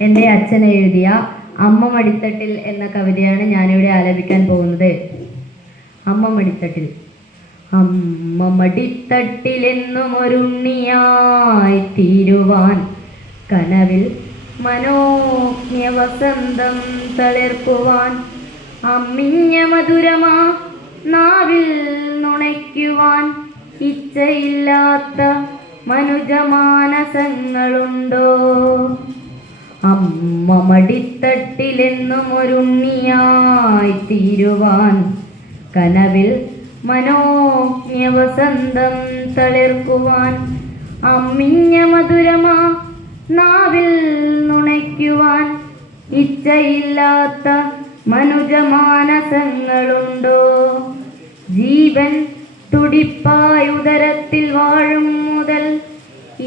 എന്റെ അച്ഛൻ എഴുതിയ അമ്മ മടിത്തട്ടിൽ എന്ന കവിതയാണ് ഞാനിവിടെ ആലപിക്കാൻ പോകുന്നത്. അമ്മ മടിത്തട്ടിൽ. അമ്മ മടിത്തട്ടിലെന്നും ഒരുണ്ണിയായി തീരുവാൻ കനവിൽ മനോജ്ഞ വസന്തം തളിർക്കുവാൻ അമ്മിഞ്ഞ മധുരമാ നാവിൽ നുണയ്ക്കുവാൻ ഇച്ഛയില്ലാത്ത മനുജമാനസങ്ങളുണ്ടോ? അമ്മ മടിത്തട്ടിലെന്നും ഒരുണ്ണിയായി തീരുവാൻ കനവിൽ മനോജ്ഞ വസന്തം തളിർക്കുവാൻ അമ്മിഞ്ഞ മധുരമാ നാവിൽ നുണയ്ക്കുവാൻ ഇച്ഛയില്ലാത്ത മനുജമാനസങ്ങളുണ്ടോ? ജീവൻ തുടിപ്പായി ഉദരത്തിൽ വാഴും മുതൽ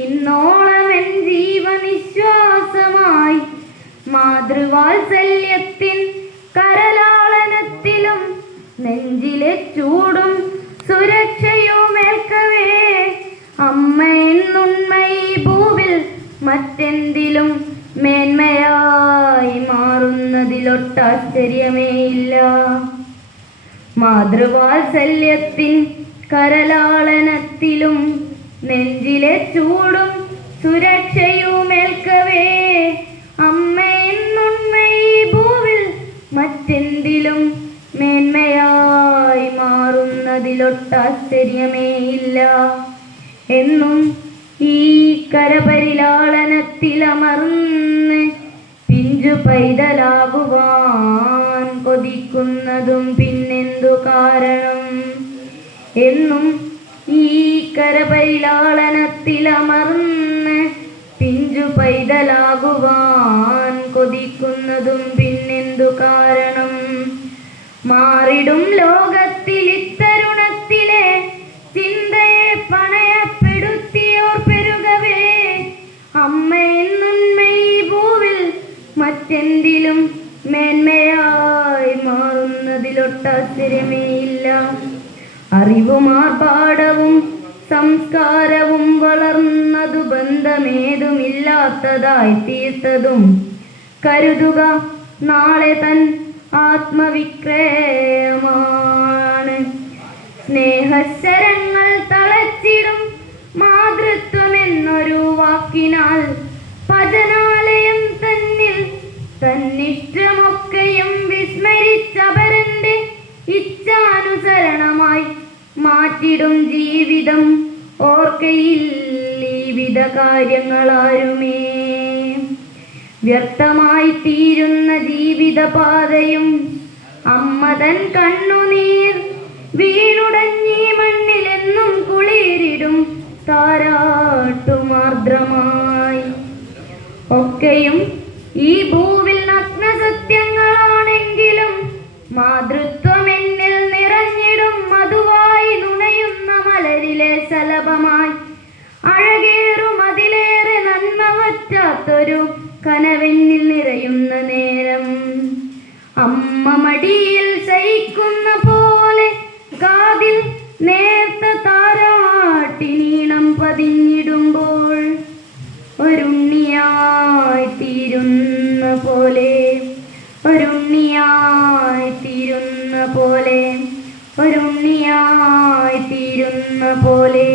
ഇന്നോളമെൻ ജീവനിശ്വാസമായി മാതൃവാത്സല്യത്തിൻ കരലാളനത്തിലും നെഞ്ചിലെ ചൂടും സുരക്ഷയുമേൽക്കവേ അമ്മ എന്നുണ്മ ഈ ഭൂവിൽ മറ്റെന്തിലും മേന്മയായി മാറുന്നതിലൊട്ടാശ്ചര്യമേയില്ല. മാതൃവാത്സല്യത്തിൻ കരലാളനത്തിലും നെഞ്ചിലെ ചൂടും സുരക്ഷയുമേൽക്കവേ മറ്റെന്തിലും മേന്മയായി മാറുന്നതിലൊട്ടാശ്ചര്യമേയില്ല എന്നും ഈ കരപരിലാളനത്തിലമർന്ന് പിഞ്ചു പൈതലാകുവാൻ കൊതിക്കുന്നതും പിന്നെന്തു കാരണം? എന്നും ഈ കരപരിലാളനത്തിലമർന്ന് പിഞ്ചു പൈതലാകുവാൻ മാറിടും ലോകത്തിൽ ഇത്തരുണത്തിലെ ചിന്തയെ പണയപ്പെടുത്തിയോർ പെരുകവേ. അമ്മ എന്നുണ്മ ഭൂവിൽ മറ്റെന്തിലും മേന്മയായി മാറുന്നതിലൊട്ടാശ്ചര്യമേയില്ല അറിവും ആർഭാടവും സംസ്കാരവും വളർന്നതു ബന്ധമേതുമില്ലാത്തതായി തീർത്തതും കരുതുക നാളെ തൻ ആത്മവിക്രയമാണ്. സ്നേഹശരങ്ങൾ തളച്ചിടും മാതൃത്വം എന്നൊരു വാക്കിനാൽ പതനാലയം തന്നിൽ തന്നിഷ്ടമൊക്കെയും വിസ്മരിച്ചവരന്റെ ഇച്ഛാനുസരണമായി മാറ്റിടും ജീവിതം. ഓർക്കയിൽ വിധ കാര്യങ്ങളാരുമേ വ്യർത്ഥമായി തീരുന്ന ജീവിതപാതയും അമ്മതൻ കണ്ണുനീർ വീണുടഞ്ഞീ മണ്ണിലെന്നും കുളിരിടും താരാട്ടുമാർദ്രമായി. ഒക്കെയും ഈ ഭൂവിൽ നഗ്നസത്യങ്ങളാണെങ്കിലും മാതൃത്വം എന്നിൽ നിറഞ്ഞിടും മധുവായി നുണയുന്ന മലരിലെ ശലഭമായി അഴകേറും അതിലേറെ നന്മ വറ്റാത്തൊരു കനവെന്നിൽ നിറയുന്ന നേരം. അമ്മ മടിയിൽ ശയിക്കുന്ന പോലെ കാതിൽ നേർത്ത താരാട്ടിനീണം പതിഞ്ഞിടുമ്പോൾ ഒരുണ്ണിയായി തീരുന്ന പോലെ ഒരുണ്ണിയായി തീരുന്ന പോലെ ഒരുണ്ണിയായി തീരുന്ന പോലെ